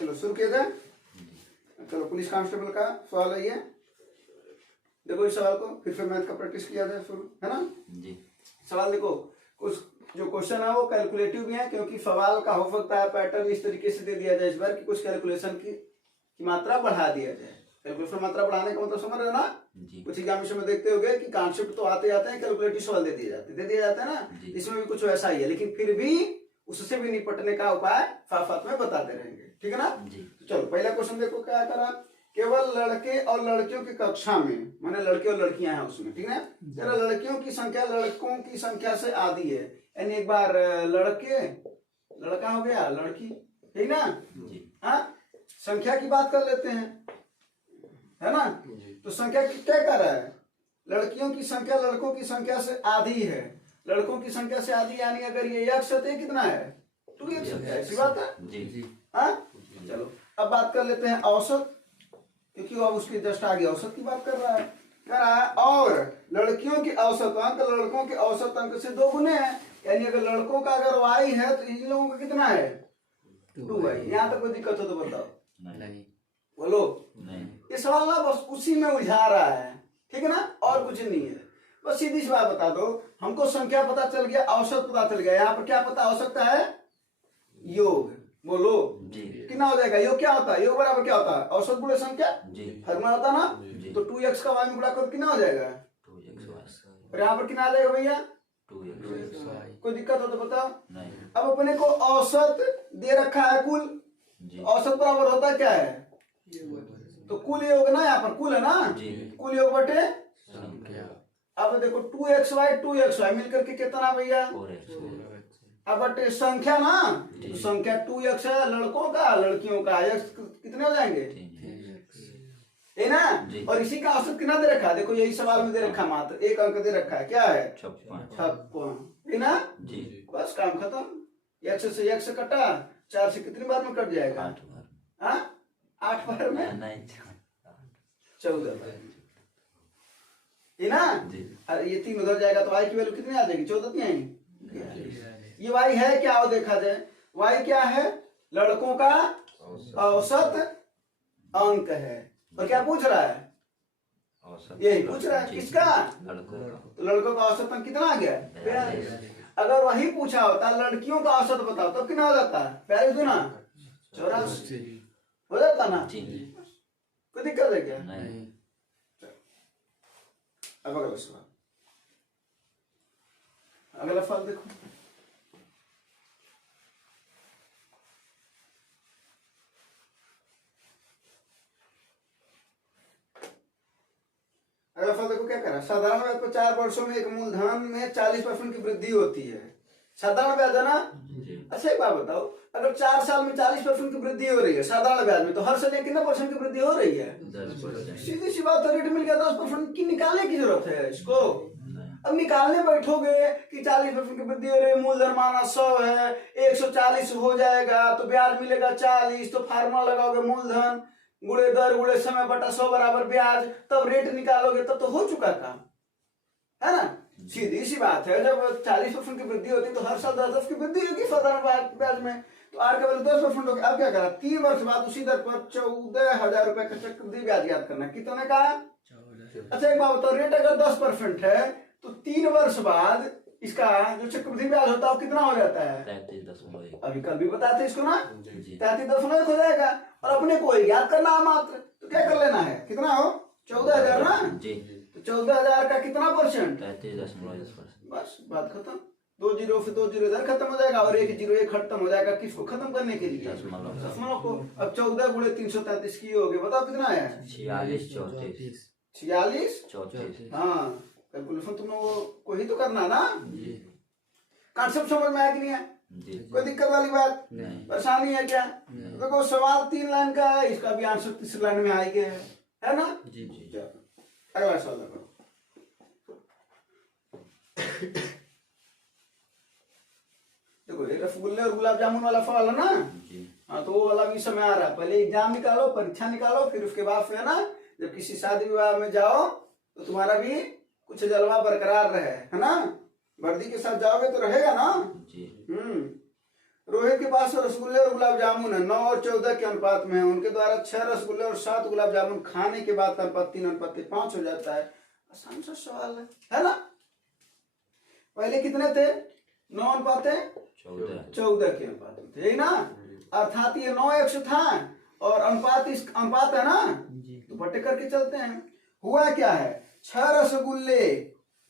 चलो शुरू किया जाए। चलो पुलिस कांस्टेबल का सवाल है ये। देखो इस सवाल को फिर से मैथ का प्रैक्टिस किया जाए शुरू, है ना जी। सवाल देखो, कुछ जो क्वेश्चन है वो कैलकुलेटिव भी है, क्योंकि सवाल का हो सकता है पैटर्न इस तरीके से दे दिया जाए इस बार कि कुछ कैलकुलेशन की मात्रा बढ़ा दिया जाए। कैलकुलेशन मात्रा बढ़ाने का मतलब समझ रहे हो ना। कुछ एग्जामिनेशन में देखते होगे कि कॉन्सेप्ट तो आते जाते हैं, कैलकुलेटिव सवाल दे दिए जाते हैं ना। इसमें भी कुछ वैसा ही है, लेकिन फिर भी उससे भी निपटने का उपाय साथ साथ में बताते रहेंगे, ठीक है ना। चलो पहला क्वेश्चन देखो क्या करा। केवल लड़के और लड़कियों की कक्षा में, माने लड़के और लड़कियां हैं उसमें, ठीक है। जरा लड़कियों की संख्या लड़कों की संख्या से आधी है, यानी एक बार लड़के लड़का हो गया लड़की, ठीक ना। हाँ संख्या की बात कर लेते हैं, है ना। तो संख्या क्या कर रहा है, लड़कियों की संख्या लड़कों की संख्या से आधी है, लड़कों की संख्या से आधी, यानी अगर ये x है तो कितना है 2x है, ऐसी बात है। हाँ चलो अब बात कर लेते हैं औसत, क्योंकि वो अब उसके जस्ट आगे औसत की बात कर रहा है, और लड़कियों की औसत अंक लड़कों के औसत अंक से 2 गुने है, यानी अगर लड़कों का अगर y है तो इन लोगों का कितना है 2y। यहाँ तक कोई दिक्कत हो तो बताओ, नहीं बोलो। नहीं। ये सवाल ना बस उसी में उलझा रहा है, ठीक है ना, और कुछ नहीं है। बस सीधी सी बात बता दो, हमको संख्या पता चल गया, औसत पता चल गया, यहाँ पर क्या पता हो सकता है योग। बोलो कितना हो जाएगा, योग क्या होता है, योग बराबर क्या होता है औसत गुणे संख्या, फॉर्मूला होता ना। तो 2x का y में गुणा करो कितना हो जाएगा 2x। और यहाँ पर कितना आ जाएगा भैया 2x। कोई दिक्कत हो तो बताओ। नहीं। अब अपने को औसत दे रखा है कुल, औसत बराबर होता क्या है, तो कुल योग ना, यहाँ पर कुल है ना, कुल योग बटे संख्या। अब देखो 2xy मिलकर के कितना भैया 4x। अब बटे संख्या ना, तो संख्या 2x है लड़कों का, लड़कियों का x कितने हो जाएंगे है ना। और इसी का औसत कितना दे रखा है, देखो यही सवाल में दे रखा है, मात्र एक अंक दे रखा है, क्या है 56 है ना। बस काम खत्म, x से x कटा, 4 से कितनी बार में कट जाएगा 8 बार में 14 बार है ना। अरे ये 3 उधर जाएगा तो y की वैल्यू कितनी आ जाएगी 14 नहीं आएगी। ये y है क्या, वो देखा जाए y क्या है, लड़कों का औसत अंक है, और क्या पूछ रहा है यही पूछ रहा है किसका, तो लड़कों का औसत अंक कितना आ गया 42। अगर वही पूछा होता लड़कियों का औसत बताओ तो कितना हो जाता है 42 गुना 84 हो जाता ना, कोई दिक्कत है क्या। अब अगला सवाल, अगला सवाल देखो। अगला सवाल देखो क्या करा, साधारण ब्याज पर 4 वर्षों में एक मूलधन में 40% की वृद्धि होती है, साधारण ब्याज है ना। अच्छा एक बात बताओ, अगर 4 साल में 40% की वृद्धि हो रही है साधारण ब्याज में, तो हर साल कितने % की वृद्धि हो रही है 10%। सीधी सी बात, रेट मिल गया 10% की, निकालने की जरूरत है इसको। अब निकालने बैठोगे कि 40% की वृद्धि हो रही है, मूलधन माना 100 है, 140 हो जाएगा तो ब्याज मिलेगा 40, तो फार्मूला लगाओगे मूलधन गुणे दर गुणे समय बटा 100 बराबर ब्याज, तब रेट निकालोगे, तब तो हो चुका काम, है ना। सीधी सी बात है, जब 40% की वृद्धि होती है तो हर साल 10% की वृद्धि होगी साधारण ब्याज में, तो आर का वैल्यू 10% होगी। अब क्या करा, 3 वर्ष बाद उसी दर पर 14,000 रुपए का चक्रवृद्धि ब्याज याद करना, कितने का। अच्छा एक बात बताओ, रेट अगर 10% है तो 3 वर्ष बाद इसका जो चक्रवृद्धि ब्याज होता है वो कितना हो जाता है 33.1। अभी कल भी बताते इसको ना, 33.1 हो जाएगा। और अपने को याद करना है मात्र, तो क्या कर लेना है, कितना हो 14,000 ना, तो 14,000 का कितना परसेंट 33.10%। बस बात खत्म, 2 जीरो से 2 जीरो इधर खत्म हो जाएगा, और 1 जीरो एक खत्म हो जाएगा, किसको खत्म करने के लिए दशमलव को। अब 14 गुणे 333 की हो गए, बताओ कितना है 46 34। हाँ कैलकुलेशन तुम लोगों को ही तो करना ना, कॉन्सेप्ट समझ में आया कि नहीं है, कोई दिक्कत वाली बात परेशानी है क्या। देखो सवाल 3 लाइन का है, इसका भी आंसर 3 लाइन में आ गया है ना। अगला सवाल देखो, देखो ये रसगुल्ले और गुलाब जामुन वाला सवाल है ना। हाँ तो वो वाला भी समय आ रहा है, पहले एग्जाम निकालो, परीक्षा निकालो, फिर उसके बाद है ना जब किसी शादी विवाह में जाओ तो तुम्हारा भी कुछ जलवा बरकरार रहे, है ना, वर्दी के साथ जाओगे तो रहेगा ना। रोहित के पास रसगुल्ले और गुलाब जामुन है, 9 और 14 के अनुपात में है। उनके द्वारा 6 रसगुल्ले और 7 गुलाब जामुन खाने के बाद का अनुपात 3:5 हो जाता है। आसान सा सवाल है ना। पहले कितने थे? 9:14 के अनुपात में थे, यही ना। अर्थात ये 9x था और अनुपात इस अनुपात है ना, तो बटे करके चलते हैं। हुआ क्या है, 6 रसगुल्ले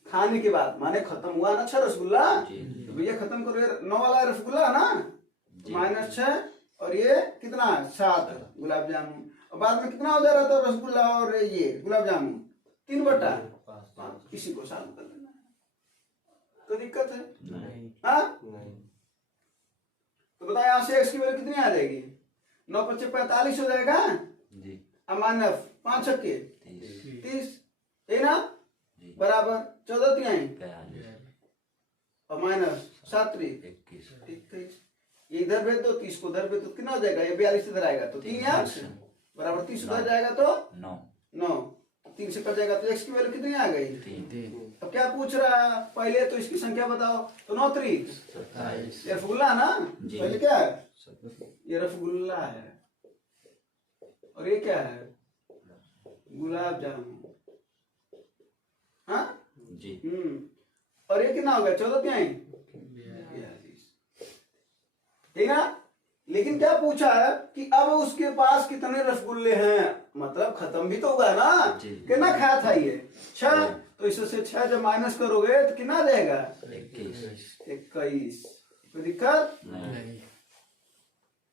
खाने के बाद माने खत्म हुआ ना 6 रसगुल्ला, तो भैया खत्म करो 9 वाला रसगुल्ला है ना, -6 और ये कितना 7 गुलाब जामुन, और बाद में कितना हो जा रहा था रसगुल्ला और ये गुलाब जामुन 3/5। इसी को शामिल कर लेना है, तो दिक्कत है हाँ। तो बताओ यहाँ से x की वैल्यू कितनी आ जाएगी? 9×5 = 45 हो जाएगा, अब -5 छक्के 30, है ना, बराबर 14 तिहाई और -7 21। ये इधर भेज दो, 30 को उधर भेज दो, कितना हो जाएगा? ये 42 इधर आएगा तो 3 यहाँ बराबर 30 उधर जाएगा तो 9, 3 से कट जाएगा तो x की वैल्यू कितनी आ गई? 3। अब क्या पूछ रहा है? पहले तो इसकी संख्या बताओ, तो 9 3 ये रसगुल्ला ना, पहले क्या है? ये रसगुल्ला है और ये क्या है? गुलाब जामुन, हाँ जी। और ये कितना हो गया? 14 तिहाई 42, ठीक है। लेकिन क्या पूछा है कि अब उसके पास कितने रसगुल्ले हैं, मतलब खत्म भी तो हुआ ना, कितना खाया था ये 6, तो इससे 6 जब माइनस करोगे तो कितना जाएगा? 21। कोई दिक्कत नहीं।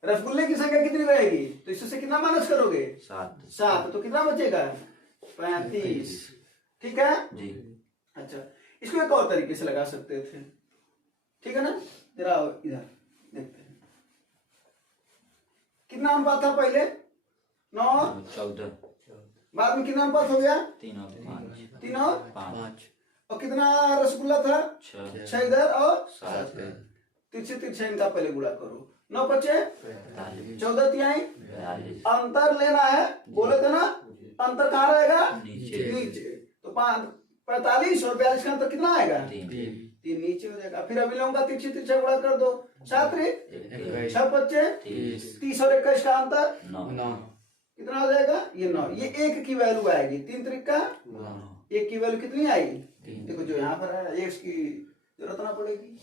रसगुल्ले की संख्या कितनी रहेगी, तो इससे कितना माइनस करोगे? 7, तो कितना बचेगा? 35, ठीक है जी। अच्छा, इसको एक और तरीके से लगा सकते थे, ठीक है ना। जरा इधर देखते हैं कितना अनुपात था पहले? 9 14, बाद में कितना अनुपात हो गया? 3 और 5, और कितना रसगुल्ला था? 6 इधर और 7, तिरछे इनका पहले गुणा करो, 9×5 = 14 तिहाई। अंतर लेना है, बोले थे ना, अंतर कहाँ रहेगा? नीचे। तो 45 और 42 का अंतर कितना आएगा? 3 नीचे हो जाएगा। फिर अभी लोगों का तिरछे गुणा कर दो, 7 3 6 25 30 और 21 का अंतर 9, कितना हो जाएगा? ये 9। ये 1 की वैल्यू आएगी, 3 3 1 की वैल्यू कितनी आएगी? देखो जो यहाँ पर है, x की जरूरत ना पड़ेगी,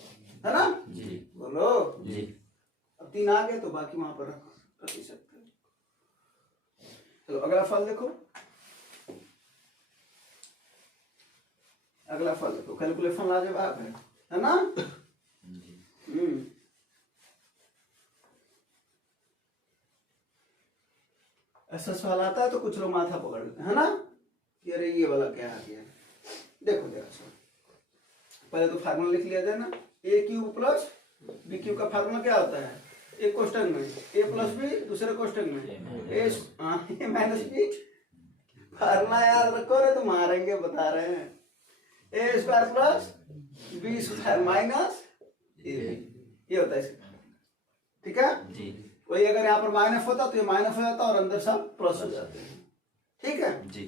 है ना जी। बोलो जी। अब 3 आ गए तो बाकी वहां पर रख ही सकते हैं। चलो अगला फल देखो, अगला फल देखो, कैलकुलेशन लाजवाब है ना। ऐसा सवाल आता है तो कुछ लोग माथा पकड़ लेते हैं, है ना, कि अरे ये वाला क्या आ गया। देखो जरा पहले तो फार्मूला लिख लिया जाए ना, a³ + b³ का फार्मूला क्या होता है? एक क्वेश्चन में a + b, दूसरे क्वेश्चन में a - b। फार्मूला याद रखो रे, तो मारेंगे, बता रहे हैं। a² + b² - ab, ये होता है इसका, ठीक है जी। वही अगर यहाँ पर माइनस होता तो ये माइनस हो जाता और अंदर सब प्लस हो जाते हैं, ठीक है जी।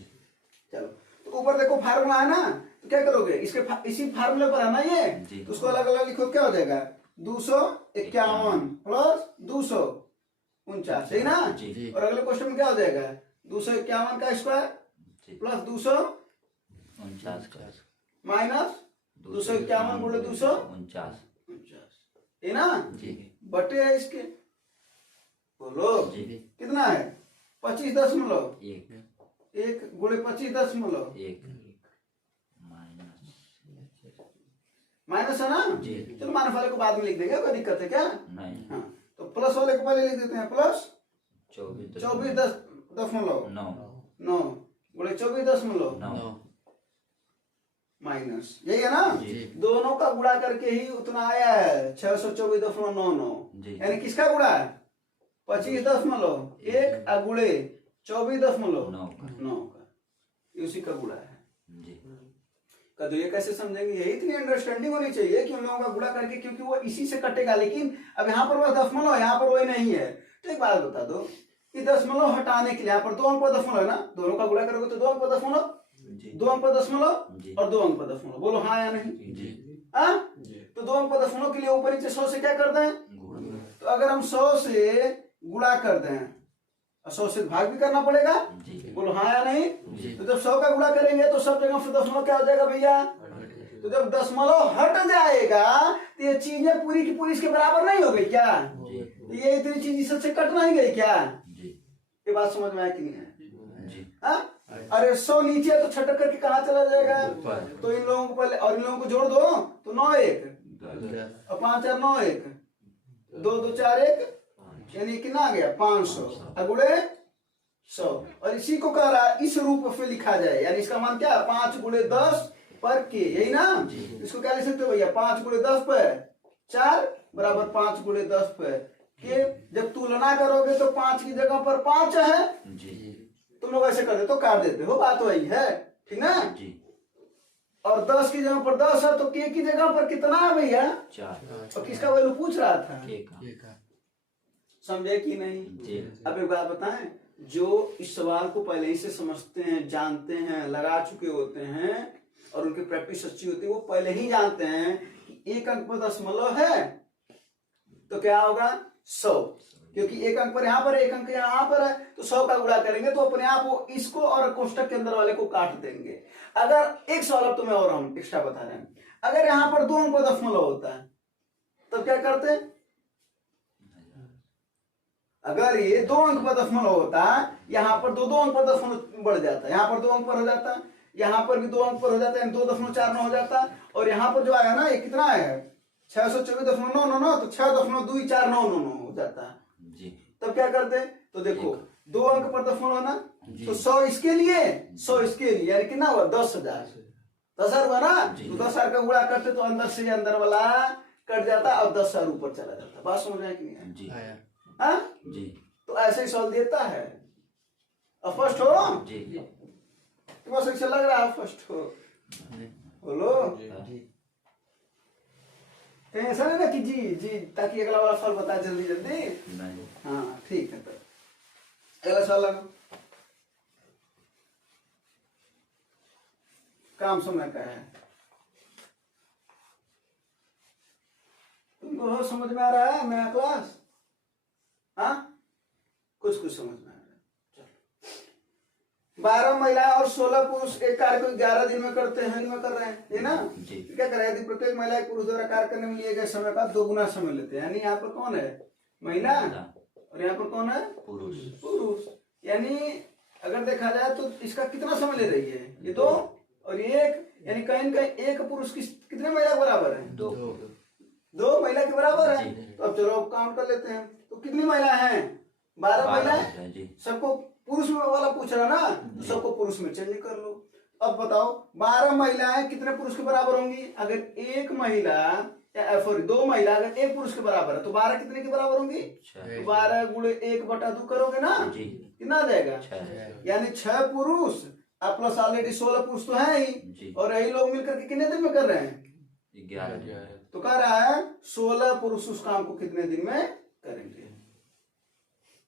चलो तो ऊपर देखो फार्मूला है ना, तो क्या करोगे? इसके इसी फार्मूले पर है ना ये, तो उसको अलग अलग लिखो, क्या हो जाएगा? 251 + 249, सही ना जी। और अगले क्वेश्चन में क्या हो जाएगा? 251 का स्क्वायर + 249 माइनस 251 × 249, है ना जी। बटे है इसके, बोलो कितना है? 25.1 × 25.1 माइनस है ना जी। चलो माइनस वाले को बाद में लिख देंगे, कोई दिक्कत है क्या? नहीं। हाँ, तो प्लस वाले को पहले लिख देते हैं, प्लस 24.9 × 24.9 माइनस, यही है ना जी। दोनों का गुणा करके ही उतना आया है 624.99, यानी किसका गुणा है? 25.1 गुणे 24.9 का, उसी का गुणा है जी। तो ये कैसे समझेंगे? यही इतनी अंडरस्टैंडिंग होनी चाहिए कि उन लोगों का गुणा करके, क्योंकि वो इसी से कटेगा। लेकिन अब यहाँ पर वो दशमलव, यहाँ पर वही नहीं है। तो एक बात बता दो कि दशमलव हटाने के लिए यहाँ पर 2 अंक पर दशमलव है ना, दोनों का गुणा करोगे तो 2 अंक पर दशमलव, 2 अंक पर दशमलव और 2 अंक पर दशमलव, बोलो हाँ या नहीं जी। हाँ, तो 2 अंक पर दशमलव के लिए ऊपर नीचे 100 से क्या कर दें? तो अगर हम 100 से गुणा कर दें और 100 से भाग भी करना पड़ेगा, जी बोलो हाँ या नहीं। जी तो जब 100 का गुणा करेंगे तो सब जगह से दशमलव क्या हो जाएगा भैया, तो जब दशमलव हट जाएगा तो ये चीजें पूरी की पूरी इसके बराबर नहीं हो गई क्या, जी तो ये इतनी चीज इससे कट नहीं गई क्या, जी ये बात समझ में आया कि नहीं है? जी हाँ? अरे 100 नीचे है तो छटक करके कहाँ चला जाएगा, ऊपर तो इन लोगों को पहले और इन लोगों को जोड़ दो तो 9 1 और 5 4 9 1 2 2 4 1 यानी कितना आ गया 500 अगुड़े 100, और इसी को कह रहा है इस रूप में लिखा जाए, यानी इसका मान क्या है 5 गुणे 10 पर के, यही ना। इसको क्या लिख सकते हो भैया 5 गुणे 10 पर 4 बराबर 5 गुणे 10 पर के। जब तुलना करोगे तो 5 की जगह पर 5 है, जी तुम लोग ऐसे कर देते हो काट देते हो, बात वही है, ठीक ना। जी और 10 की जगह पर 10 है तो के की जगह पर कितना है भैया, 4 और किसका वैल्यू पूछ रहा था, के का समझे कि नहीं। जी अब एक बात बताएं, जो इस सवाल को पहले ही से समझते हैं, जानते हैं, लगा चुके होते हैं और उनकी प्रैक्टिस अच्छी होती है, वो पहले ही जानते हैं कि एक अंक पर दशमलव है तो क्या होगा 100, क्योंकि एक अंक पर यहाँ पर एक अंक यहाँ पर है तो 100 का गुणा करेंगे तो अपने आप वो इसको और कोष्टक के अंदर वाले को काट देंगे। अगर एक सवाल अब तुम्हें और हम एक्स्ट्रा बता रहे हैं, अगर यहाँ पर 2 अंक पर दशमलव होता है तब क्या करते हैं, अगर ये 2 अंक पर दशमलव होता है, यहाँ पर 2 अंक पर दशमलव बढ़ जाता है, यहाँ पर 2 अंक पर हो जाता है, यहाँ पर भी 2 अंक पर हो जाता है, 2.49 हो जाता है, और यहाँ पर जो आया ना ये कितना है 624.999 तो 6.24999 हो जाता है। जी तब क्या करते, तो देखो 2 अंक पर दशमलव ना, तो 100 इसके लिए 100 इसके लिए, यानी कितना हुआ 10,000 हुआ ना, तो 10,000 का गुणा करते तो अंदर से अंदर वाला कट जाता और 10,000 ऊपर चला जाता। बात समझ में आई कि नहीं? जी हाँ, जी तो ऐसे ही सॉल्व देता है। स्पष्ट हो, जी तुम्हें अच्छा लग रहा है, स्पष्ट हो, बोलो कहीं ऐसा नहीं ना कि जी जी, ताकि अगला वाला सवाल बताए जल्दी जल्दी। नहीं हाँ ठीक है, तो अगला सवाल लगा, काम समय का है, तुमको समझ में आ रहा है नया क्लास? हाँ, कुछ कुछ समझ में आ रहा है। चलो, 12 महिलाएं और 16 पुरुष एक कार्य को 11 दिन में करते हैं, में कर रहे हैं, ये ना। जी क्या कर रहे हैं, यदि प्रत्येक महिला एक पुरुष द्वारा कार्य करने में लिए गए समय का 2 गुना समय लेते हैं, यानी यहाँ पर कौन है महिला और यहाँ पर कौन है पुरुष पुरुष, यानी अगर देखा जाए तो इसका कितना समय ले रही है, ये 2 और ये 1, यानी कहीं न कहीं एक पुरुष की कितने महिला के बराबर है, 2 महिला के बराबर है। तो अब चलो काउंट कर लेते हैं, तो कितनी महिलाएं हैं 12 महिलाएं, जी सबको पुरुष में वाला पूछ रहा ना, तो सबको पुरुष में चेंज कर लो। अब बताओ 12 महिलाएं कितने पुरुष के बराबर होंगी, अगर एक महिला या सॉरी 2 महिला अगर एक पुरुष के बराबर है तो 12 कितने के बराबर होंगी, तो 12 गुणे 1/2 करोगे ना, जी कितना आ जाएगा, 6 यानी 6 पुरुष अब प्लस ऑलरेडी 16 पुरुष तो है ही, जी और यही लोग मिलकर के कितने दिन में कर रहे हैं, 11 तो कह रहा है 16 पुरुष उस काम को कितने दिन में करेंगे,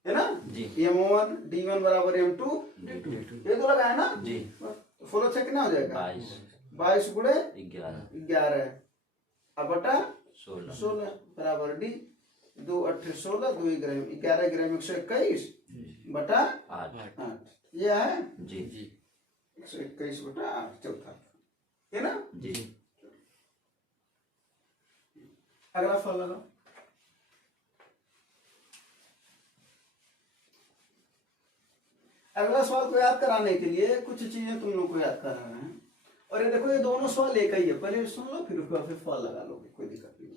है ना। जी M1 D1 बराबर M2 ये तो लगा है ना जी, तो 16 से कितना हो जाएगा 22 गुणे 11 11 अब बटा 16 16 बराबर D 2 8 16 2 11 ग्राम 121 बटा 8 8 ये है जी 121 बटा 8 चौथा, है ना। जी अगला सवाल लगा, अगला सवाल को याद कराने के लिए कुछ चीजें तुम लोग को याद कर रहे हैं, और ये देखो ये दोनों सवाल एक ही है, पहले सुन लो फिर उसके बाद फिर सवाल लगा लोगे, कोई दिक्कत नहीं।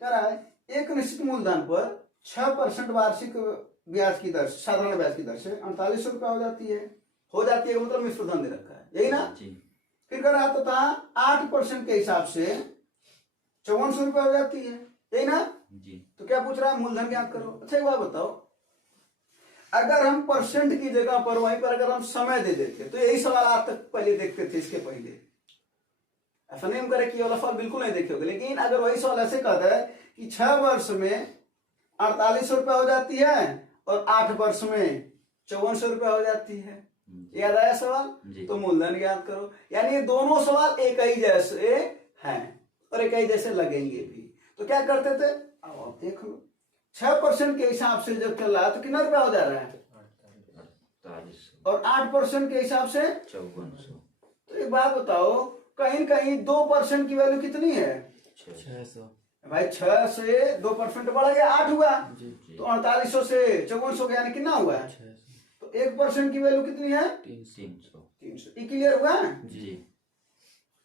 कह रहा है एक निश्चित मूलधन पर 6% वार्षिक ब्याज की दर, साधारण ब्याज की दर से 4800 रुपया हो जाती है मतलब मिश्र धन दे रखा है, यही ना। जी फिर कह रहा था 8% के हिसाब से 5400 रुपया हो जाती है, यही ना। जी तो क्या पूछ रहा है, मूलधन ज्ञात करो। अच्छा एक बात बताओ, अगर हम परसेंट की जगह पर वहीं पर अगर हम समय दे देते, तो यही सवाल आज तक पहले देखते थे, इसके पहले ऐसा नहीं हम करें कि वाला सवाल बिल्कुल नहीं देखे होगे, लेकिन अगर वही सवाल ऐसे कहता है कि 6 वर्ष में 4800 रुपया हो जाती है और 8 वर्ष में 5400 रुपया हो जाती है, याद आया सवाल, तो मूलधन ज्ञात करो। यानी ये दोनों सवाल एक ही जैसे हैं और एक ही जैसे लगेंगे भी। तो क्या करते थे, अब आप देख लो, 6% के हिसाब से जब चल रहा है तो कितना रुपया हो जा रहा है? 4800 और 8% के हिसाब से 5400 तो एक बात बताओ, कहीं कहीं 2% की वैल्यू कितनी है 600 भाई? 6 से 2% बढ़ गया, 8 हुआ, जी तो 4800 से 5400 का यानी कितना हुआ? 600 तो 1% की वैल्यू कितनी है? 300 300। ये क्लियर हुआ? जी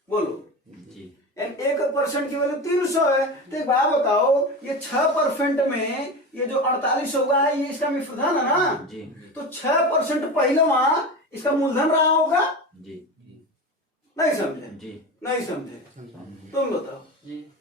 बोलो। जी यानी 1% की वैल्यू 300 है। तो एक बात बताओ, ये 6% में ये जो 4800 हुआ है ये इसका मिश्रधन है ना? जी तो 6% पहले वहां इसका मूलधन रहा होगा। जी नहीं समझे? जी नहीं समझे? तुम बताओ। जी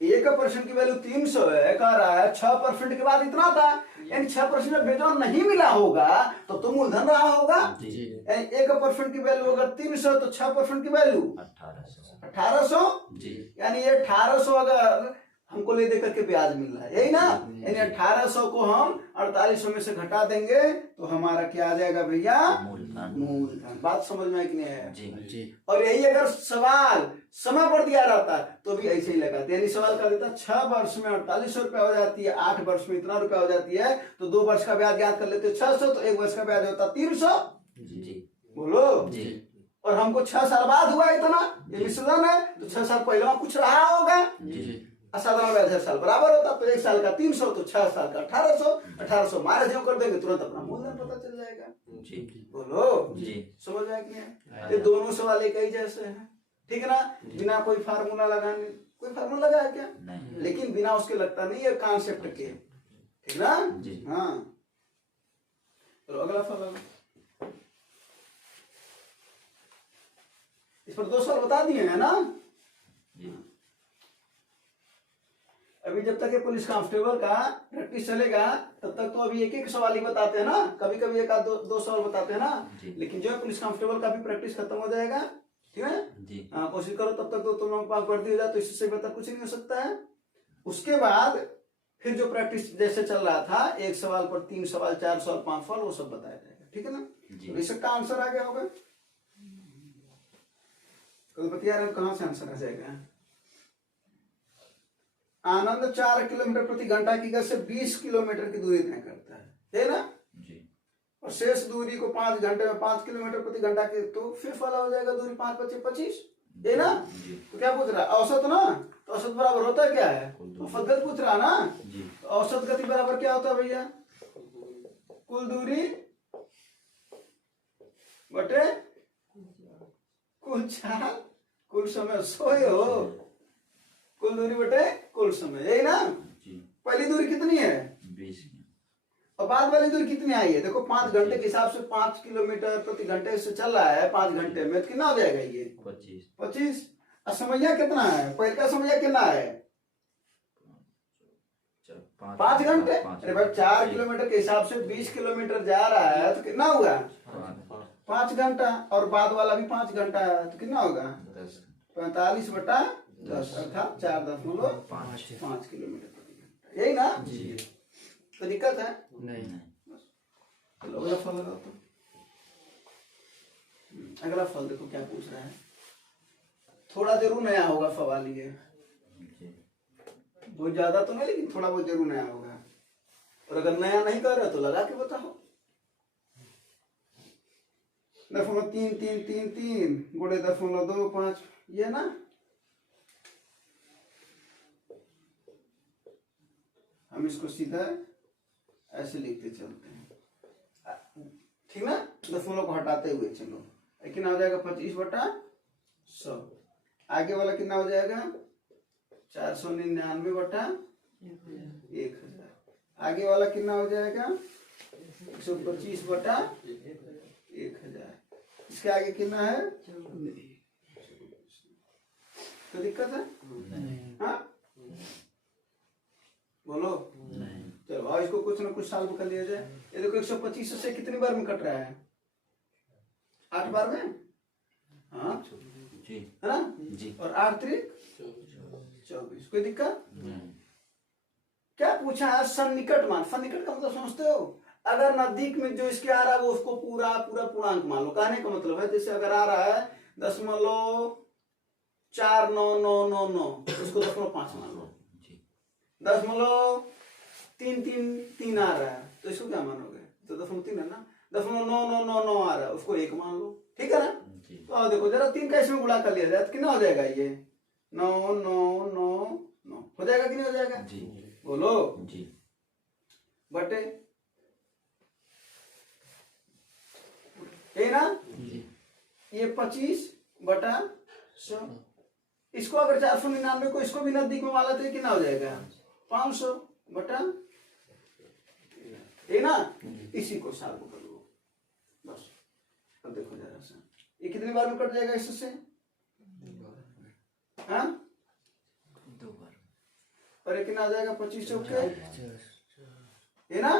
1% की वैल्यू 300 है, कह रहा है 6% के बाद इतना था, यानी 6% में बेजोड़ नहीं मिला होगा तो मूलधन रहा होगा। जी यानी 1% की वैल्यू अगर 300 तो 6% की वैल्यू 1800 1800, जी यानी ये 1800 अगर हमको ले दे करके ब्याज मिल रहा है, यही ना? यानी 1800 को हम 4800 में से घटा देंगे तो हमारा क्या आ जाएगा भैया? मूलधन मूलधन। बात समझ में आई कि नहीं है? जी जी और यही अगर सवाल समय पर दिया रहता तो भी ऐसे ही लगाते। यानी सवाल कर देता 6 वर्ष में 4800 रुपया हो जाती है, 8 वर्ष में इतना रुपया हो जाती है, तो 2 वर्ष का ब्याज ज्ञात कर लेते 600, तो 1 वर्ष का ब्याज होता 300। जी बोलो। जी और हमको 6 साल बाद हुआ इतना, ये मिश्रण है, तो 6 साल पहले वहां कुछ रहा होगा। जी असाधारण ब्याज हर साल बराबर होता, तो 1 साल का 300 तो 6 साल का 1800, 1800 माइनस जो कर देंगे तुरंत अपना मूलधन पता चल जाएगा। जी बोलो। जी समझ में आया कि नहीं? ये दोनों सवाल एक ही जैसे हैं, ठीक है ना? बिना कोई फार्मूला लगाने, कोई फार्मूला लगा है क्या? नहीं लेकिन बिना उसके लगता नहीं है कॉन्सेप्ट के, ठीक ना? जी हाँ चलो अगला सवाल। इस पर 2 सवाल बता दिए है ना? जी अभी जब तक ये पुलिस कांस्टेबल का प्रैक्टिस चलेगा तब तक तो अभी एक एक सवाल ही बताते हैं ना, कभी कभी एक आध दो सवाल बताते हैं ना। जी। लेकिन जो है पुलिस कांस्टेबल का भी प्रैक्टिस खत्म हो जाएगा, ठीक है? जी हाँ कोशिश करो तब तक तो तुम लोग पास भर्ती हो जाए, तो इससे बेहतर कुछ नहीं हो सकता है। उसके बाद फिर जो प्रैक्टिस जैसे चल रहा था, 1 सवाल पर 3 सवाल, 4 सवाल, 5 सवाल, वो सब बताया जाएगा, ठीक है ना? जी। तो इसका आंसर आ गया होगा। कल बतिया रहे कहां से आंसर आ जाएगा? आनंद 4 किलोमीटर प्रति घंटा की गति से 20 किलोमीटर की दूरी तय करता है ना? जी और शेष दूरी को 5 घंटे में 5 किलोमीटर प्रति घंटा की, तो फिर वाला हो जाएगा दूरी 5 × 5 = 25, है ना? जी तो क्या पूछ रहा है? औसत ना? तो औसत बराबर होता है क्या है? कुल तो दूरी। औसत गति पूछ रहा ना? जी तो औसत गति बराबर क्या होता है भैया? कुल दूरी बटे कुल चाल कुल समय। सोए हो? कुल दूरी बटे कुल समय, यही ना? जी पहली दूरी कितनी है 20 और बाद वाली दूरी कितनी आई है? देखो 5 घंटे के हिसाब से 5 किलोमीटर प्रति घंटे से चल रहा है, 5 घंटे में तो कितना हो जाएगा ये? 25। और समैया कितना है? पहले का समैया कितना है? 5 घंटे। अरे भाई 4 किलोमीटर के हिसाब से 20 किलोमीटर जा रहा है तो कितना हुआ? 5 घंटा। और बाद वाला भी 5 घंटा है तो कितना होगा? 45/10 अर्थात 4.5 किलोमीटर प्रति घंटा, यही ना? जी तो दिक्कत है? नहीं चलो अगला फल लगाओ तो। अगला फल देखो क्या पूछ रहा है, थोड़ा जरूर नया होगा सवाल ये, जी बहुत ज्यादा तो नहीं लेकिन थोड़ा बहुत जरूर नया होगा। और अगर नया नहीं कर रहे तो लगा के बताओ। 0.333 गुणे 0.25, ये ना? हम इसको सीधा ऐसे लिखते चलते हैं, ठीक ना? 0 को हटाते हुए चलो, कितना हो जाएगा? 25/100। आगे वाला कितना हो जाएगा? 499/1000। आगे वाला कितना हो जाएगा? 125/1000। इसके आगे कितना है? तो दिक्कत है? हाँ बोलो। चलो और इसको कुछ ना कुछ सॉल्व कर लिया जाए। ये देखो 125 से कितनी बार में कट रहा है? 8 बार में, हाँ जी है ना? जी और 8 × 24, कोई दिक्कत? क्या पूछा है? सन्निकट मान। सन्निकट का मतलब समझते हो? अगर नजदीक में जो इसके आ रहा है वो उसको पूरा पूरा पूर्णांक मान लो। कहने का मतलब है जैसे अगर आ रहा है 0.4999, उसको 0.5 मान लो। 0.49 तीन तीन तीन आ रहा है, तो इसको क्या मानोगे? तो 0.3 है ना, 0.999 आ रहा है, उसको 1 मान लो, ठीक है ना। जी तो आओ देखो जरा 3 का इसमें गुणा कर लिया जाए तो कितना हो जाएगा? ये 9999 हो जाएगा कि नहीं हो जाएगा? जी बोलो। जी बटे है ना, जी ये 25/100। इसको अगर 499 को इसको भी नजदीक में वाला तो कितना हो जाएगा? 500 बटा, है ना। इसी को सॉल्व कर लो बस। अब देखो जरा सा, ये कितनी बार में कट जाएगा इससे? हाँ, 2 बार और ये कितना आ जाएगा? 25 चौके, है ना।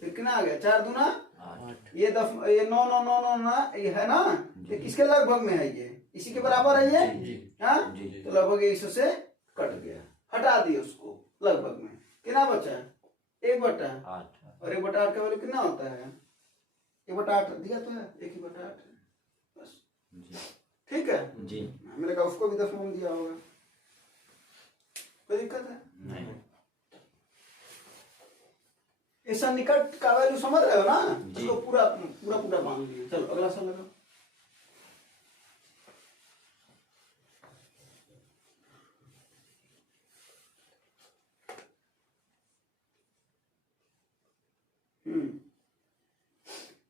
फिर कितना आ गया? 4 दूना 8 ये 9 ना, ये है ना, ये किसके लगभग में है? ये इसी के बराबर है ये। जी हाँ, जी तो लगभग ये इससे कट गया, हटा दिए उसको लगभग में। कितना बचा? 1/8, 8 और 1/8 का वैल्यू कितना होता है? 1/8 दिया तो है, 1/8 बस, जी ठीक है। जी मैंने कहा उसको भी 10 में दिया होगा, कोई दिक्कत है? नहीं ऐसा निकट का वैल्यू समझ रहे हो ना, जी। इसको पूरा पूरा पूरा मान लिया। चलो अगला सवाल लगाओ।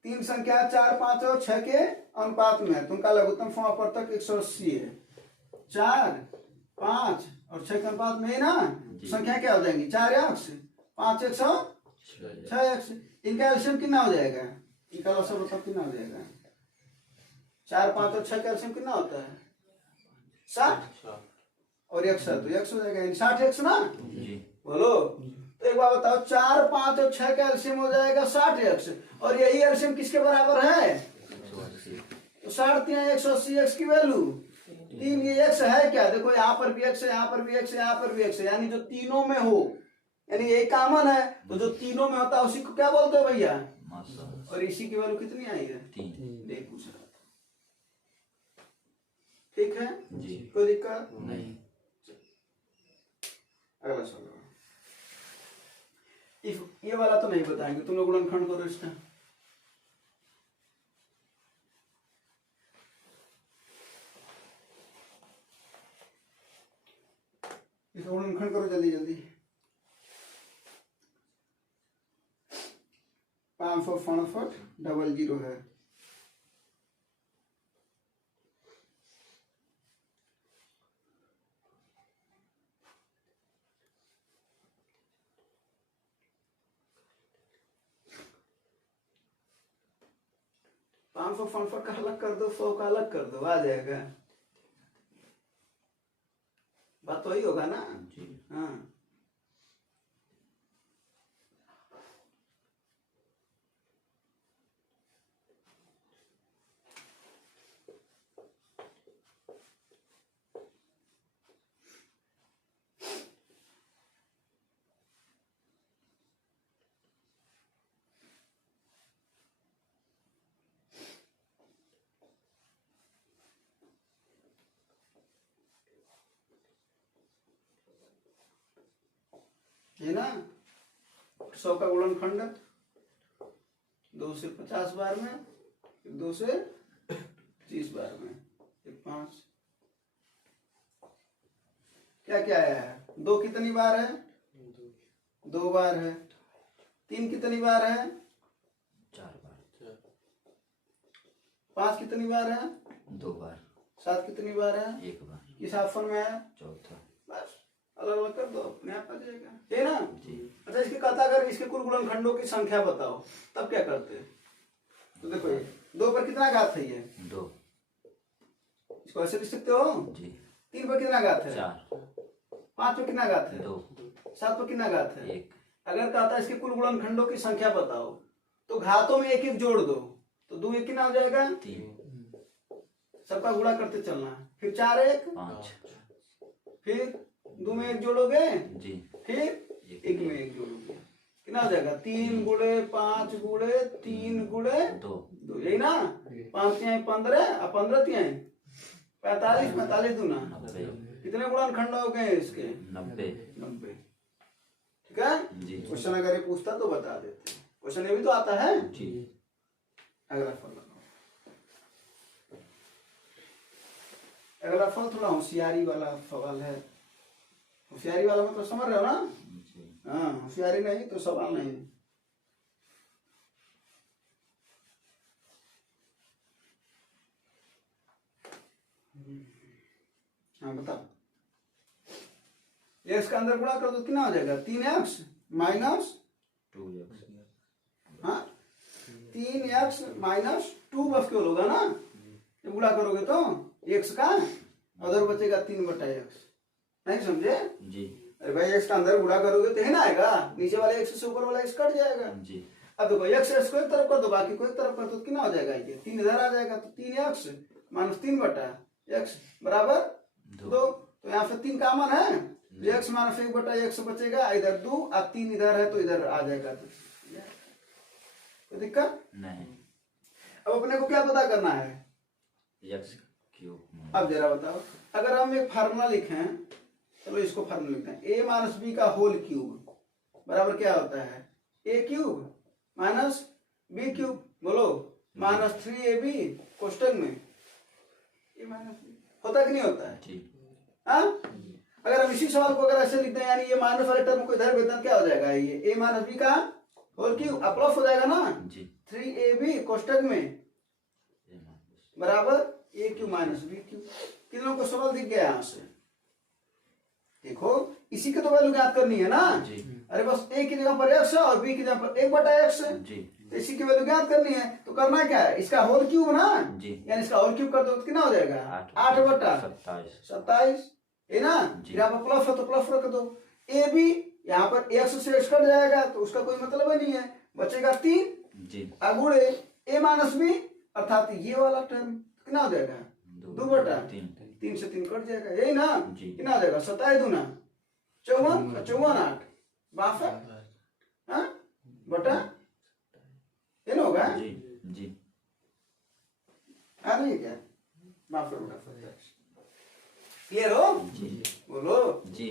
तीन संख्या 4, 5 और 6 के अनुपात में है, तो उनका लघुत्तम समापवर्तक 180 है। 4, 5 और 6 के अनुपात में है ना, संख्या क्या हो जाएंगी? 4x 5x और 6x। इनका एलसीएम कितना हो जाएगा? इनका लॉसर बताओ कितना हो जाएगा? 4, 5 और 6 का एलसीएम कितना होता है? 60 और x है तो x हो जाएगा, 60x ना। जी बोलो। तो एक बार बताओ, 4, 5 और 6 का एलसीएम हो जाएगा 60x, और यही एलसीएम किसके बराबर है? 180 तो 180x की वैल्यू 3, ये x है क्या? देखो यहाँ पर भी x है, यहाँ पर भी x है, यहाँ पर भी x है, यानी जो तीनों में हो, यानी ये कॉमन है, तो जो तीनों में होता है उसी को क्या बोलते हैं भैया? मासा और इसी की वैल्यू कितनी आई है? 3 देख पूछ रहा था, ठीक है, जी कोई दिक्कत नहीं अगला सवाल। ये वाला तो नहीं बताएंगे, तुम लोग गुणनखंड करो इसका। इसका गुणनखंड करो जल्दी जल्दी। 565 है। पाँच सौ फनफट का अलग कर दो, 100 का अलग कर दो, आ जाएगा। बात तो वही होगा ना। जी हाँ, है ना। 100 का गुणनखंड 2 से 50 बार में, फिर 2 से 30 बार में, फिर 5। क्या क्या आया है? 2 कितनी बार है? 2 बार है। 3 कितनी बार है? 4 बार 5 कितनी बार है? 2 बार 7 कितनी बार है? 1 बार किस ऑप्शन में है? चौथा बस अलग अलग कर दो, अपने आप आ जाएगा, है ना। जी अच्छा, इसके कहता अगर इसके कुल गुणनखंडों की संख्या बताओ, तब क्या करते? तो देखो ये 2 पर कितना घात है? ये 2 इसको ऐसे लिख सकते हो। जी 3 पर कितना घात है? 4 5 पर कितना घात है? 2 7 पर कितना घात है? 1 अगर कहता इसके कुल गुणनखंडों की संख्या बताओ, तो घातों में 1 1 जोड़ दो, तो 2 1 कितना हो जाएगा? 3 सबका गुणा करते चलना, फिर 4 1, 5 फिर 2 में 1 जोड़ोगे, जी फिर 1 में 1 जोड़ोगे, कितना हो जाएगा? 3 गुणे 5 गुणे 3 गुणे 2 2, यही ना। 5 तिहाई 15 और 15 तिहाई 45, 45 दूना 90 कितने गुणनखंड हो गए इसके? 90 90। ठीक है जी क्वेश्चन अगर ये पूछता तो बता देते, क्वेश्चन ये भी तो आता है। जी अगला फल लगाओ। अगला फल थोड़ा होशियारी वाला सवाल है। होशियारी वाला मतलब समझ रहे हो ना? जी हाँ, होशियारी नहीं तो सवाल नहीं। हाँ बताओ। एक्स का अंदर गुणा कर दो कितना हो जाएगा? 3x माइनस 2x हाँ 3x माइनस 2 बस केवल होगा ना? जब गुणा करोगे तो x का उधर बचेगा 3/x। नहीं समझे? जी अरे भाई x का अंदर गुणा करोगे तो है ना आएगा, नीचे वाले x से ऊपर वाला x कट जाएगा। जी अब देखो x को एक तरफ कर दो, बाकी को एक तरफ कर दो, कितना हो जाएगा? ये 3 इधर आ जाएगा तो 3x माइनस 3/x बराबर 2। तो यहाँ से 3 कॉमन है, x माइनस 1/x बचेगा, इधर 2 और 3 इधर है तो इधर आ जाएगा। तो कोई दिक्कत नहीं। अब अपने को क्या पता करना है? x क्यूब अब जरा बताओ, अगर हम एक फार्मूला लिखें, चलो इसको फार्मूला लिखते हैं, a माइनस बी का होल क्यूब बराबर क्या होता है? a cube minus B cube, बोलो माइनस 3ab कोष्टक में a माइनस बी होता कि नहीं होता है? जी हाँ? अगर हम इसी सवाल को अगर ऐसे लिखते हैं, यानी ये माइनस वाले टर्म को इधर भेजना, क्या हो जाएगा? ये a माइनस बी का होल क्यूब प्लस हो जाएगा ना? जी 3ab कोष्टक में बराबर a cube minus B cube. कितनों को सवाल दिख गया यहाँ से? देखो इसी के तो वैल्यू ज्ञात करनी है ना? जी अरे बस a की जगह पर x है और b की जगह पर 1/x है, जी तो इसी की वैल्यू ज्ञात करनी है। तो करना क्या है? इसका होल क्यूब ना, जी यानी इसका होल क्यूब कर दो तो कितना हो जाएगा? 8/27 है ना? जी। यहाँ पर प्लस है तो प्लस रख दो। ए बी यहाँ पर x से x कट जाएगा तो उसका कोई मतलब ही नहीं है, बचेगा 3 जी गुणे a माइनस बी, अर्थात ये वाला टर्म कितना हो जाएगा? 2/3 से 3 कट जाएगा, यही ना? जी। कितना हो जाएगा? 27 दूना 54 54 8 62 हाँ बटा ये ना होगा? जी जी आ नहीं है क्या? माफ करो बटा क्लियर हो? जी बोलो जी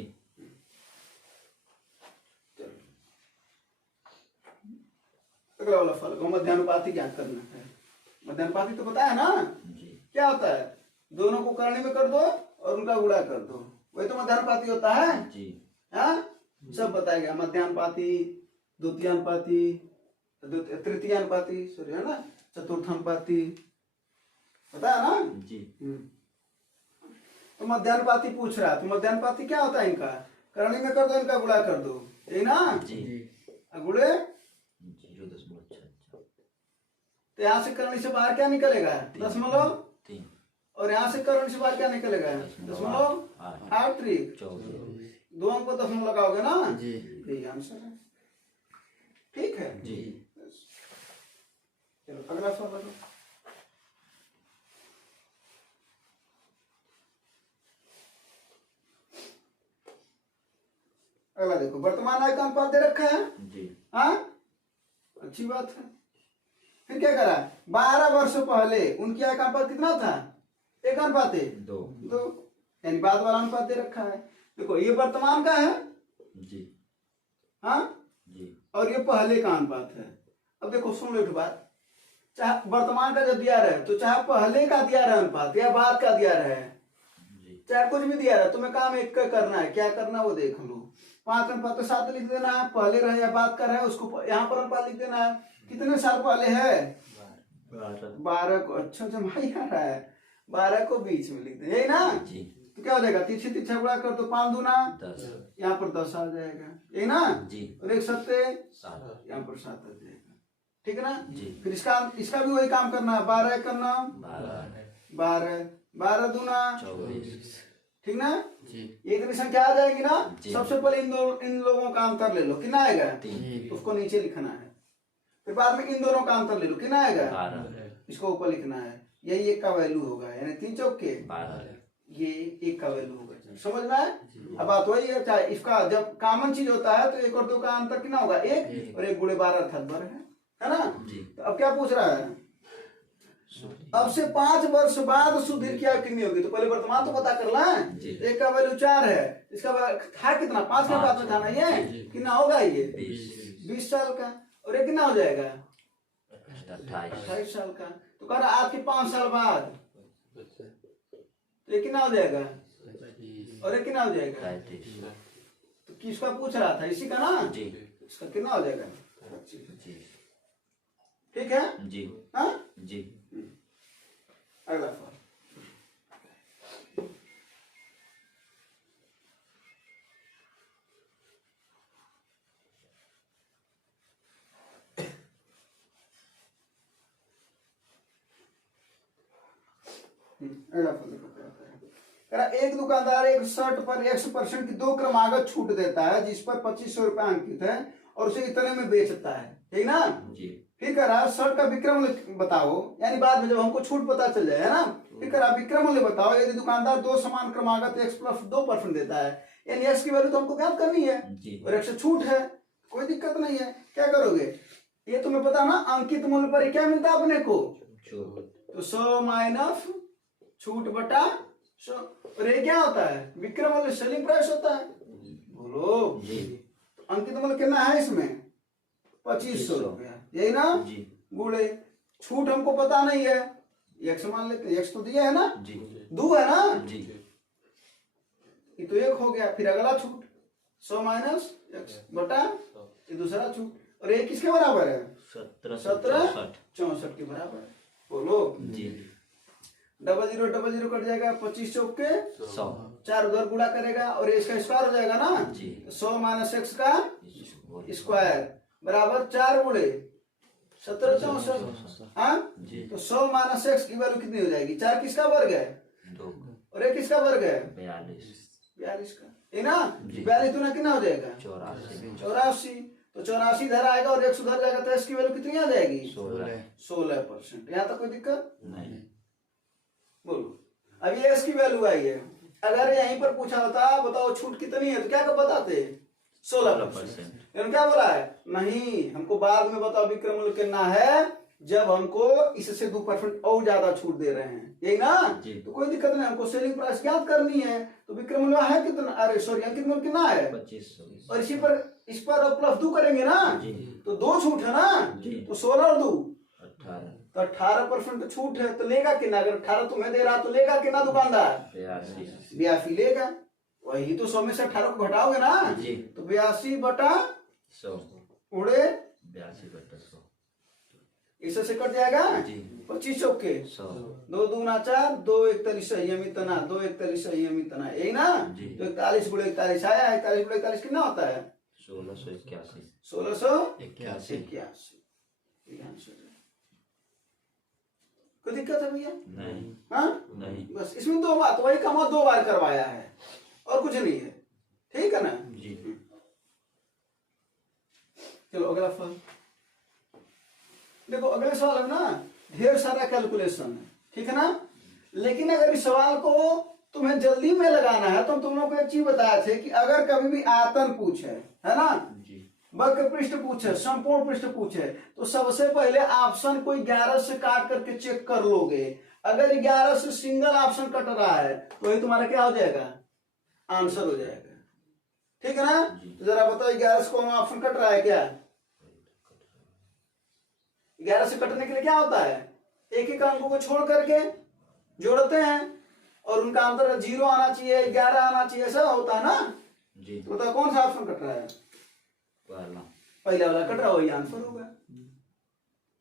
अगला वाला फल को मध्यानुपाती ज्ञात करना है। मध्यानुपाती तो बताया ना? जी क्या होता है? दोनों को करणी में कर दो और उनका गुणा कर दो, वही तो मध्यानुपाती होता है। जी हाँ सब बताया गया, मध्यानुपाती, द्वितीयानुपाती, तृतीयानुपाती सॉरी है ना, चतुर्थानुपाती बताया ना? जी तो मध्यानुपाती पूछ रहा है, तो मध्यानुपाती क्या होता है? इनका करणी में कर दो, इनका गुणा कर दो, यही ना? जी गुणे 0.66 तो यहाँ से करणी से बाहर क्या निकलेगा? 0.3 और यहाँ से करण से बाहर क्या निकलेगा? 0.8 त्रिक 24 दो अंक को 0 लगाओगे ना? जी यही आंसर है। ठीक है जी चलो अगला सवाल लगाओ। अगला देखो, वर्तमान आय का अनुपात दे रखा है। जी हाँ अच्छी बात है। फिर क्या करा? 12 वर्ष पहले उनकी आय का अनुपात कितना था? 1:2 यानी बाद वाला अनुपात दे रखा है। देखो ये वर्तमान का है जी हाँ जी और ये पहले का अनुपात है। अब देखो सुन लो एक बात, चाहे वर्तमान का जब दिया रहे तो चाहे पहले का दिया रहे अनुपात या बाद का दिया रहे, जी चाहे कुछ भी दिया रहे, तुम्हें काम एक का करना है। क्या करना वो देख लो। 5:7 लिख देना है, पहले रहे या बाद का रहे उसको यहाँ पर अनुपात लिख देना है। कितने साल पहले है? 12 को। अच्छा जमाई आ रहा है, 12 को बीच में लिख दे, यही ना? जी तो क्या हो जाएगा? तिरछे तिरछा गुणा कर दो, 5 दूना 10 यहाँ पर 10 आ जाएगा, यही ना? जी और 1 सत्ते 7 यहाँ पर 7 आ जाएगा, ठीक है ना? जी फिर इसका भी वही काम करना है, 12 करना 12 दूना 24 ठीक ना? जी ये इतनी संख्या आ जाएगी ना? जी। सबसे पहले इन लोगों का अंतर ले लो, कितना आएगा? 3 उसको नीचे लिखना है। फिर बाद में इन दोनों का अंतर ले लो, कितना आएगा? 12 इसको ऊपर लिखना है। यही 1 का वैल्यू होगा, यानी 3 चौके 12 ये 1 का वैल्यू होगा। समझ में आए? अब बात वही है, चाहे इसका जब कॉमन चीज होता है तो 1 और 2 का अंतर कितना होगा? 1 और 1 गुणे 12 अर्थात 12 है ना? जी तो अब क्या पूछ रहा है? अब से 5 वर्ष बाद सुधीर की आयु कितनी होगी? तो पहले वर्तमान तो पता करना है। जी। एक का वैल्यू 4 है, इसका था कितना? 5 के बाद में था ना ये, कितना होगा ये? 20 साल का। और ये कितना हो जाएगा? 28 साल का। तो कह रहा आज के 5 साल बाद तो ये कितना हो जाएगा? और ये कितना हो जाएगा? तो किसका पूछ रहा था? इसी का ना? जी। इसका कितना हो जाएगा? जी। ठीक है। जी। हाँ जी। अगला सवाल। अगला सवाल देखो क्या होता है। कह रहा, एक दुकानदार एक शर्ट पर X% की 2 क्रमागत छूट देता है जिस पर 2500 रुपए अंकित है और उसे इतने में बेचता है, ठीक ना? जी। फिर कह रहा शर्ट का विक्रय मूल्य बताओ, यानी बाद में जब हमको छूट पता चल जाए, है ना? फिर कह रहा विक्रय मूल्य बताओ यदि दुकानदार 2 समान क्रमागत X + 2% देता है, यानी X की वैल्यू तो हमको ज्ञात करनी है और X से छूट है, कोई दिक्कत नहीं है। क्या करोगे? ये तुम्हें पता ना, अंकित मूल्य पर क्या मिलता है अपने को? तो 100 माइनस छूट बटा 100। और ये क्या होता है? विक्रय मूल्य, सेलिंग प्राइस होता है। बोलो अंकित मूल्य कितना है इसमें? 2500 रुपया, यही ना? जी। गुड़े छूट हमको पता नहीं है, X मान लेते हैं, X तो दिया है ना? जी। 2 है ना? जी। ये तो 1 हो गया। फिर अगला छूट 100 माइनस X बटा ये दूसरा छूट, और ये किसके बराबर है? 1764 के बराबर है। बोलो जी। 00 कट जाएगा, 25 चौक के 100। 4 उधर गुणा करेगा और इसका स्क्वायर हो जाएगा ना? जी। 100 माइनस X का स्क्वायर बराबर 4 गुणे 1764। हाँ जी। तो 100 माइनस X की वैल्यू कितनी हो जाएगी? 4 किसका वर्ग है 2। और एक किसका वर्ग है? 42 का, है ना? जी। 42 दूना कितना हो जाएगा? 84। तो 84 इधर आएगा और 100 उधर जाएगा, तो इसकी वैल्यू कितनी आ जाएगी? 16%। यहाँ तक कोई दिक्कत नहीं। बोलो। अब ये इसकी वैल्यू आई है, अगर यहीं पर पूछा होता बताओ छूट कितनी है, तो क्या बताते? 16%। लेकिन क्या बोला है? नहीं, हमको बाद में बताओ विक्रय मूल्य कितना है, जब हमको इससे 2% और ज्यादा छूट दे रहे हैं, यही ना? तो कोई दिक्कत नहीं, हमको सेलिंग प्राइस ज्ञात करनी है। तो विक्रय मूल्य है कितना? अरे सॉरी, अंकित मूल्य कितना है? 2500। और इस पर प्लस 2 करेंगे ना, तो 2 छूट है ना? तो 16 और 2 18। तो 18% छूट है, तो लेगा कितना? अगर 18 तुम्हें दे रहा तो लेगा कितना दुकानदार? 82 लेगा। वही तो 100 में से 18 को घटाओगे ना, तो 82 बटा 100 उड़े 82 बटा 100 इससे से कट जाएगा 25 चौके 100। 2 दूना 4, 2 41 संयमित तना, 2 41 संयमित तना, यही ना? तो 41 गुणे 41 आया, 41 गुणे 41 कितना होता है? 1681। 1681। कोई दिक्कत है भैया? नहीं। हाँ नहीं। बस इसमें 2 बात, वही काम 2 बार करवाया है और कुछ नहीं है, ठीक है ना? जी। चलो अगला सवाल देखो। अगले सवाल में ना ढेर सारा कैलकुलेशन है, ठीक है ना? लेकिन अगर इस सवाल को तुम्हें जल्दी में लगाना है तो तुम लोग को एक चीज बताए थे कि अगर कभी भी आयतन पूछे, है ना, वक्र पृष्ठ पूछे, संपूर्ण पृष्ठ पूछे, तो सबसे पहले ऑप्शन को 11 से काट करके चेक कर लोगे। अगर 11 से सिंगल ऑप्शन कट रहा है तो ये तुम्हारा क्या हो जाएगा? आंसर हो जाएगा, ठीक है ना? तो जरा बताओ 11 से कौन ऑप्शन कट रहा है? क्या 11 से कटने के लिए क्या होता है? एक एक अंकों को छोड़ करके जोड़ते हैं और उनका अंतर 0 आना चाहिए, 11 आना चाहिए, ऐसा होता है ना? तो बताओ कौन सा ऑप्शन कट रहा है? पहला वाला कट रहा, वही आंसर होगा,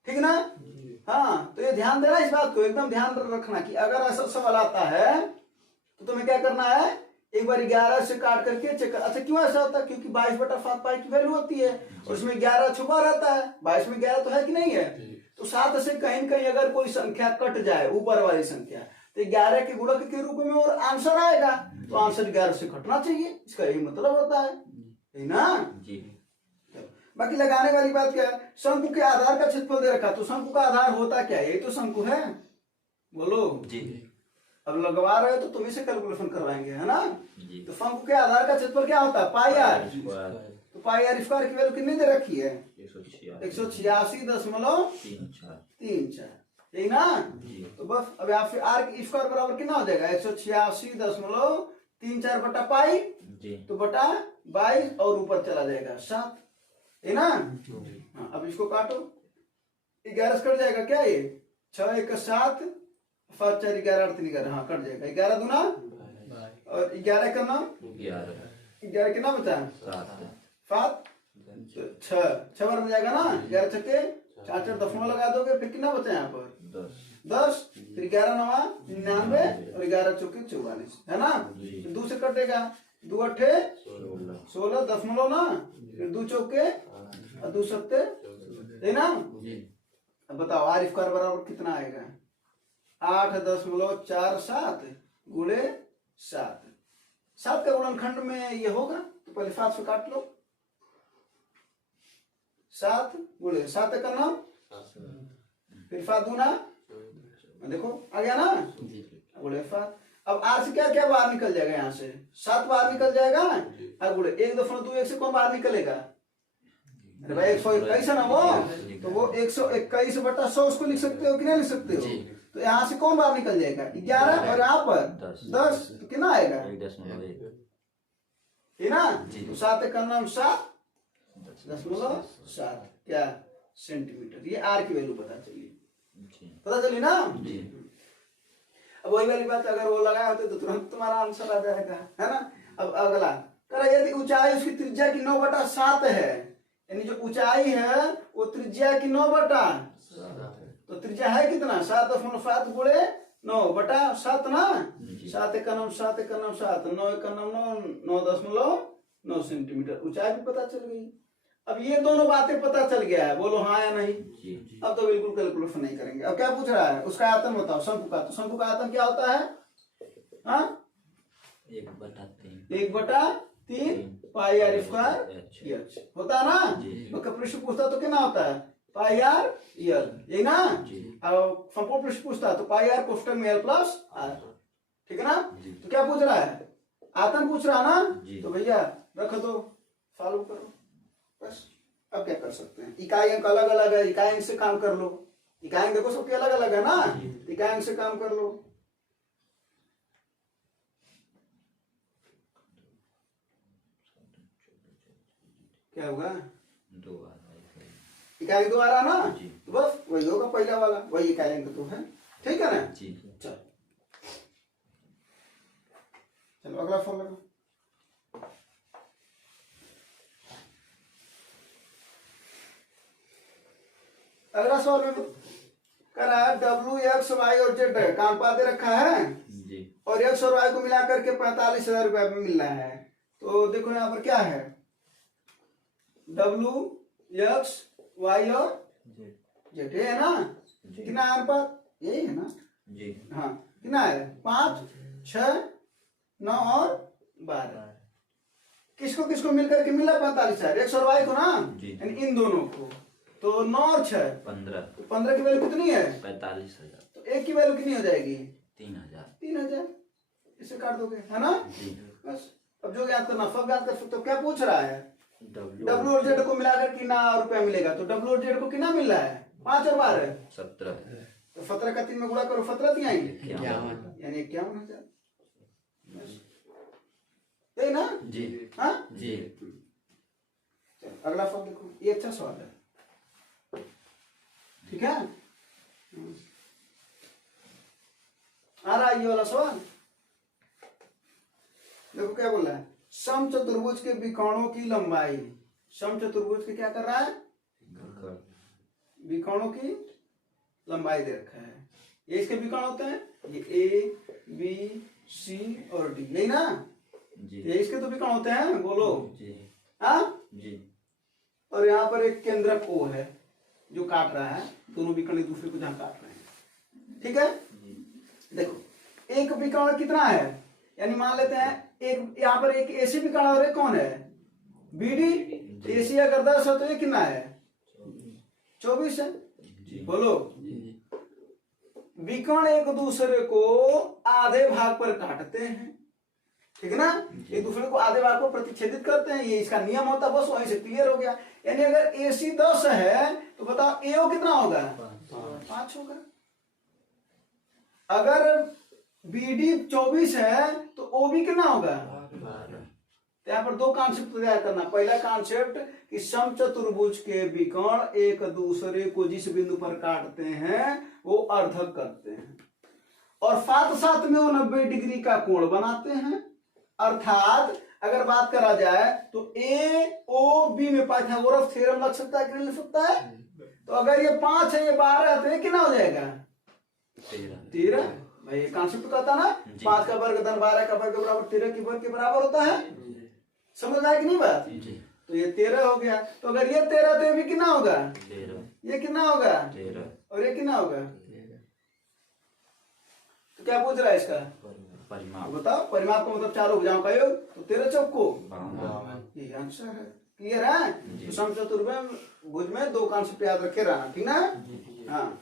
ठीक है ना? हाँ, तो ये ध्यान देना, इस बात को एकदम ध्यान रखना कि अगर ऐसा सवाल आता है तो तुम्हें क्या करना है? एक बार 11 से काट करके चेक कर। अच्छा क्यों ऐसा होता है? क्योंकि 22 बटा 7 पाई की वैल्यू होती है और उसमें 11 छुपा रहता है। 22 में 11 तो है कि नहीं है? तो 7 से कहीं न कहीं अगर कोई संख्या कट जाए, ऊपर वाली संख्या, तो 11 के गुणक के रूप में और आंसर आएगा, तो आंसर 11 से कटना चाहिए, इसका यही मतलब होता है ना? बाकी लगाने वाली बात क्या है? शंकु के आधार का क्षेत्रफल दे रखा, तो शंकु का आधार होता क्या है? ये तो शंकु है, बोलो जी। अब लगवा रहे हो तो तुम्ही से कैलकुलेशन करवाएंगे, है ना? तो शंकु के आधार का क्षेत्रफल क्या होता है? पाई आर। तो पाई आर स्क्वायर की वैल्यू कितनी दे रखी है? 186.34, यही ना। जी तो बस अब यहाँ से आर स्क्वायर बराबर कितना हो जाएगा 186.34 बटा पाई, जी तो बटा 22 और ऊपर चला जाएगा 7, है ना। हाँ, अब इसको काटो, 11 से कट जाएगा क्या, ये 6 1 7 5 4 11 8 3 11, हाँ कट जाएगा, 11 दूना और 11 का नाम 11 कितना बचा 7 6 बार में जाएगा ना, 11 छक्के 4 4 दशमलव लगा दोगे, फिर कितना बचा यहाँ पर 10, फिर 11 9 99 और 11 चौके 44, है ना। फिर 2 से कटेगा, 2 अट्ठे 16 दशमलव ना, फिर 2 चौके और 2 सत्ते, है ना। अब बताओ आर स्क्वायर बराबर कितना आएगा 8.47 गुणे 7, 7 का गुणनखंड में ये होगा, तो पहले 7 से काट लो, 7 गुणे 7 का नाम, फिर 7 दूना, देखो आ गया ना, गुणे 7। अब आर से क्या क्या बाहर निकल जाएगा, यहाँ से 7 बाहर निकल जाएगा, और गुणे 1.21 से कौन बाहर निकलेगा, अरे भाई 121 है ना वो, तो वो 121 बटा 100 उसको लिख सकते हो कि नहीं लिख सकते हो। तो यहाँ से कौन बाहर निकल जाएगा 11 और यहाँ पर 10, तो कितना आएगा, है ना। तो 7 का नाम 7.7 क्या सेंटीमीटर, ये आर की वैल्यू पता चली ना। अब वही वाली बात, अगर वो लगाए होते तो तुरंत तुम्हारा आंसर आ जाएगा, है ना। अब अगला करा, यदि ऊंचाई उसकी त्रिज्या की 9/7 है, यानी जो ऊंचाई है वो त्रिज्या की 9/, तो त्रिज्या है कितना 7.7 गुणे 9/7 ना, 7 का नाम 7 का नाम 7 9 का नाम 9 सेंटीमीटर, ऊंचाई भी पता चल गई। अब ये दोनों बातें पता चल गया है, बोलो हाँ या नहीं। अब तो बिल्कुल कैलकुलेशन नहीं करेंगे। अब क्या पूछ रहा है, उसका आयतन बताओ शंकु का, तो शंकु का आयतन क्या होता है, हाँ 1/3 पाई आर स्क्वायर एच होता है ना। तो पृष्ठ पूछता तो कितना होता है पाई आर एल, यही ना। अब संपूर्ण पृष्ठ पूछता तो पाई आर कोष्टक में एल प्लस आर, ठीक है ना। तो क्या पूछ रहा है, आयतन पूछ रहा है ना, तो भैया रख दो, सॉल्व करो बस। अब क्या कर सकते हैं, इकाई अंक अलग अलग है, इकाई अंक से काम कर लो, इकाई अंक देखो सबके अलग अलग है ना, इकाई अंक से काम कर लो। क्या होगा, इकाई 2 आ रहा ना, तो बस वही होगा पहला वाला, वही इकाई अंक 2 है, ठीक है ना। चलो अगला फॉर्म लगाओ। अगला सवाल में करा डब्ल्यू एक्स वाई और जेड का अनुपात दे रखा है और एक्स और वाई को मिलाकर के 45,000 रुपए में मिल रहा है। तो देखो यहाँ पर क्या है, डब्ल्यू एक्स वाई और जेड है ना, कितना अनुपात यही है ना जी, हाँ कितना है 5 6 9 और 12, किसको किसको मिलकर के मिला 45,000, एक्स और वाई को ना, यानी इन दोनों को। तो 9 और 6 15 की वैल्यू कितनी है 45,000, तो एक की वैल्यू कितनी हो जाएगी 3,000, इसे काट दोगे है ना बस। अब जो याद करना सब याद कर सकते हो। क्या पूछ रहा है, डब्ल्यू और जेड को मिलाकर कितना रुपया मिलेगा, तो डब्ल्यू और जेड को कितना मिल रहा है 5 और 12 17, तो 17 का 3 में गुणा करो 17 3 आएंगे यानी 51,000, यही ना जी, हाँ जी। अगला सवाल देखो, ये अच्छा सवाल है, ठीक है। आ रहा है ये वाला सवाल, देखो क्या बोल रहा है, समचतुर्भुज के विकर्णों की लंबाई, समचतुर्भुज के क्या कर रहा है विकर्णों की लंबाई दे रखा है। ये इसके विकर्ण होते हैं, ये ए बी सी और डी, यही ना जी। ये इसके तो विकर्ण होते हैं, बोलो जी, हाँ जी। और यहाँ पर एक केंद्रक O है जो काट रहा है, दोनों विकर्ण एक दूसरे को जहां काट रहे हैं, ठीक है। देखो एक विकर्ण कितना है, यानी मान लेते हैं एक यहाँ पर एक एसी विकर्ण और एक कौन है बी डी। एसी अगर 10 है तो ये कितना है 24 है, बोलो। विकर्ण एक दूसरे को आधे भाग पर काटते हैं, ठीक है ना, एक दूसरे को आधे भाग को प्रतिच्छेदित करते हैं, ये इसका नियम होता है, बस वहीं से क्लियर हो गया। यानी अगर AC 10 है तो बताओ AO कितना होगा 5 होगा, अगर BD 24 है तो OB कितना होगा? तो यहाँ पर दो कॉन्सेप्ट तैयार करना। पहला कॉन्सेप्ट कि समचतुर्भुज के विकर्ण एक दूसरे को जिस बिंदु पर काटते हैं वो अर्धक करते हैं और साथ साथ में वो 90 डिग्री का कोण बनाते हैं। अर्थात अगर बात करा जाए तो AOB में पाइथागोरस थ्योरम लग सकता है कि नहीं लग सकता है? तो अगर ये 5 है ये 12 है तो ये कितना हो जाएगा? 13। भाई ये कॉन्सेप्ट कहता ना 5 का वर्ग धन 12 का वर्ग बराबर 13 की वर्ग के बराबर होता है। समझ में आया कि नहीं बात? तो ये 13 हो गया। तो अगर ये 13 तो ये भी कितना होगा? ये कितना होगा? और ये कितना होगा? तो क्या पूछ रहा है इसका परिमाप? बताओ। परिमाप का मतलब चारों भुजाओं का योग। तो 13 चौको ये आंसर है। क्लियर है? तो समचतुर्भुज में दो कॉन्सेप्ट याद रखे रहना, ठीक ना? हाँ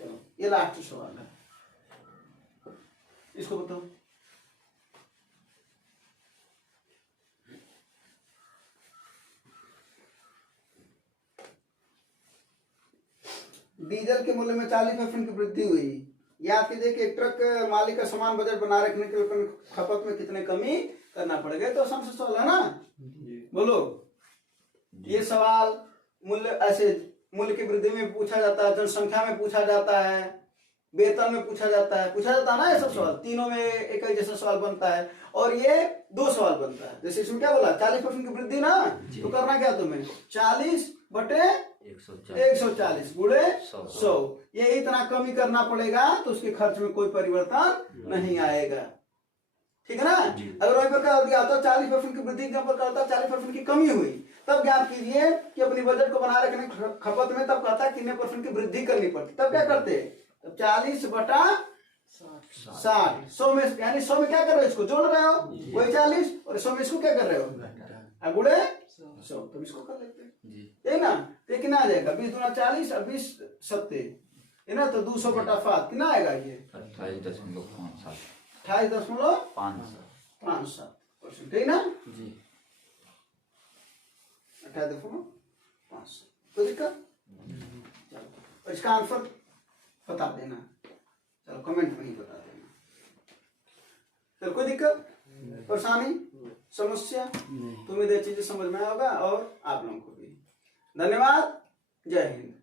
चलो ये लास्ट सवाल है, इसको बताओ। डीजल के मूल्य में 40% की वृद्धि हुई। याद कीजिए कि एक ट्रक मालिक का समान बजट बनाए रखने के लिए खपत में कितने कमी करना पड़ेगा। तो आसान सा सवाल है ना? बोलो। ये सवाल मूल्य ऐसे मूल्य की वृद्धि में पूछा जाता है, जनसंख्या में पूछा जाता है, वेतन में पूछा जाता है ना। ये सब सवाल तीनों में एक जैसा सवाल बनता है और ये दो सवाल बनता है। जैसे इसमें क्या बोला 40% की वृद्धि ना, तो करना क्या तुम्हें 40/140 गुणे 100 ये इतना कमी करना पड़ेगा तो उसके खर्च में कोई परिवर्तन नहीं आएगा, ठीक है ना? अगर वही पर कर दिया तो 40% की वृद्धि पर करता 40% की कमी हुई तब ज्ञात कीजिए कि अपनी बजट को बनाए रखने खपत में तब कहता है कितने % की वृद्धि करनी पड़ती। तब क्या करते हैं? तब 40/60 100 में, यानी 100 में क्या कर रहे हो? इसको जोड़ रहे हो वही 40 और 100 में इसको क्या कर रहे हो? गुणे 100। तो इसको कर लेते हैं, है ना? तो कितना आ जाएगा? 20 दूना 40 और 20 70 है ना? तो 200/5 कितना आएगा? ये 28.57%, ठीक ना? 28.57। कोई दिक्कत? चलो और इसका आंसर बता देना, चलो कमेंट में ही बता देना। चलो कोई दिक्कत परेशानी समस्या? तुम्हें ये चीजें समझ में आया होगा और आप लोगों को भी। धन्यवाद। जय हिंद।